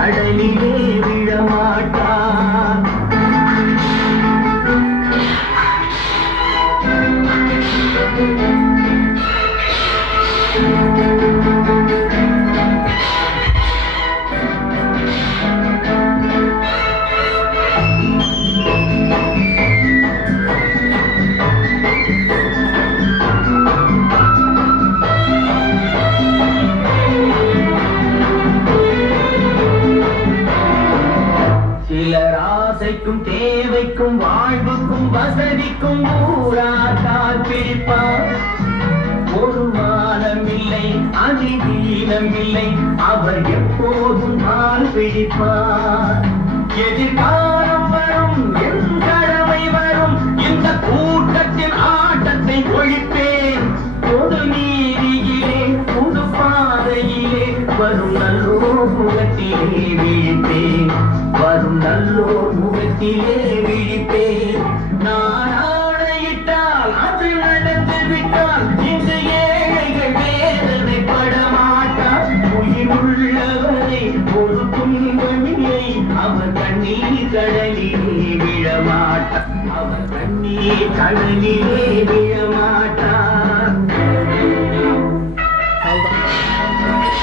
கடலிலே விழமாட்டான். சிலர் ஆசைக்கும் தேவைக்கும் வாழ்வுக்கும் வசதிக்கும் ஊராட்டால் பிடிப்பார். ஒரு மானம் இல்லை அதிதீனம் இல்லை அவர் எப்போதும் பால் பிடிப்பார். எதிர்காலம் வரும் என் கடமை வரும் இந்த கூட்டத்தின் ஆட்டத்தை ஒழிப்பேன். பொது நீதியிலே புது பாதையிலே வரும் நல்லோர் முகத்திலே விழிப்பேன். வரும் நல்லோர் முகத்திலே விழிப்பேன். நான் ஆணையிட்டால் அது நடந்து விட்டால் இந்த ஏழைகள் வேதனைப்பட மாட்டார். உயிருள்ளவரை ஒரு துன்பமில்லை அவர் கண்ணீர் கடலிலே விழமாட்டார். அவர் கண்ணீர் கடலிலே விழமாட்டார்.